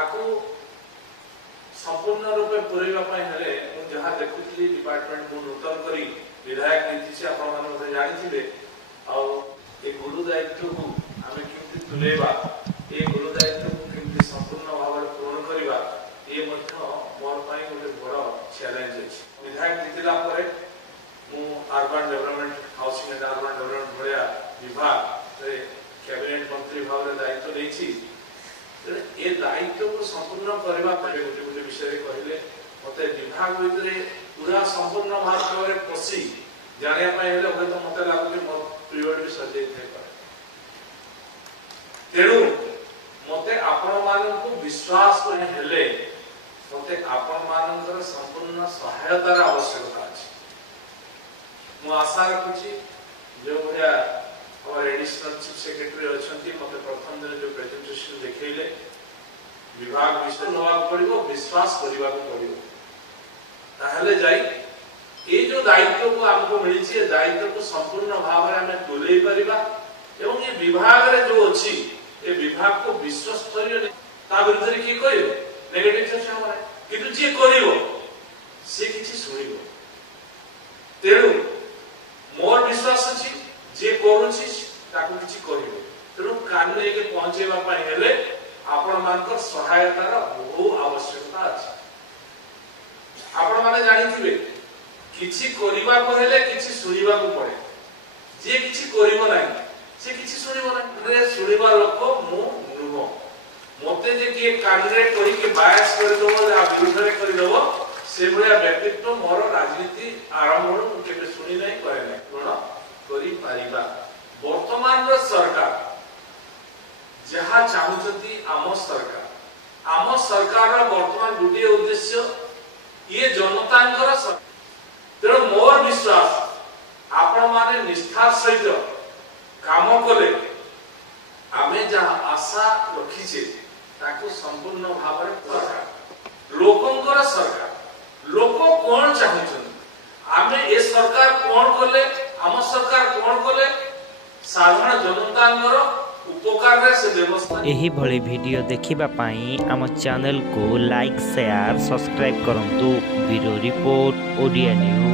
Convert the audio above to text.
आकु संपूर्ण रूपे पूरेवाई जहाँ देखुली डिपार्टमेंट को नूतन करी विधायक नीति आप जानी गुरु दायित्व को आम केमती तुलेबा ये गुरु दायित्व को केमती संपूर्ण भाव में पूर्ण करवा ये मोर गोटे बड़ चैलेंज अच्छे विधायक जीतला urban development housing and urban development भाया विभाग कैबिनेट मंत्री भाव में दायित्व नहीं ए दायित्व को संपूर्ण करने गोटे गोटे विषय कहले मत विभाग भितर पूरा संपूर्ण भाव में पशि जानापी मत लगुच मो पीरियड भी सजे तेणु मत आपण विश्वास हेले मत आपण संपूर्ण सहायतार आवश्यकता अच्छी मु आशा रखुची जो भाया हमारे एडिशनल चीफ सेक्रेटरी अच्छा मत प्रथम दिन जो प्रेजेंटेशन देखले विभाग विषय नवा पड़ो विश्वास करने पड़ो ताहले जाई ये जो दायित्व को हमको मिली दायित्व को संपूर्ण भाव में हमें तुले परिबा एवं ये विभाग रे जो अच्छी ये विभाग को विश्व स्तरीय ता विरुद्ध की कहयो नेगेटिव चर्चा हमारे किंतु जे करिवो से किछि सुनिबो तेणु मोर विश्वास अछि जे करूछि ताको किछि करिवो तेणु कान लेके पहुंचेबा पई हेले आपण मानकर सहायतार बहु आवश्यकता अछि आपण माने जानिथिबे किछि करिबा को हेले किछि सुनिबा को पड़े जे किछि करिवो नाही से किछि सुनिबो नाही रे सुनिबा लोक मु नुहो मते जे के कैंडिडेट कहि के बायस कर दो आ विरुद्ध रे कर दो से भया व्यक्तित्व मोर राजनीति आरंभ हो केबे सुनि नाही करे नाही कोन करि पारिबा वर्तमान रो सरकार जहा चाहुचती आम सरकार रो वर्तमान गुटे उद्देश्य ये जनतांकर तेणु मोर विश्वास आपण माने निष्ठार सहित काम कले आमे जहाँ आशा रखीचे ताकू संपूर्ण भाव में सरकार लोकंकर सरकार लोक कौन चाहते आमे ए सरकार कौन कले आम सरकार कौन कले साधारण जनतांकर उपकार रे से व्यवस्था एही भली वीडियो देखिबा पाई आम चैनल को लाइक शेयर सब्सक्राइब करंतु ब्यूरो रिपोर्ट ओडिया न्यूज।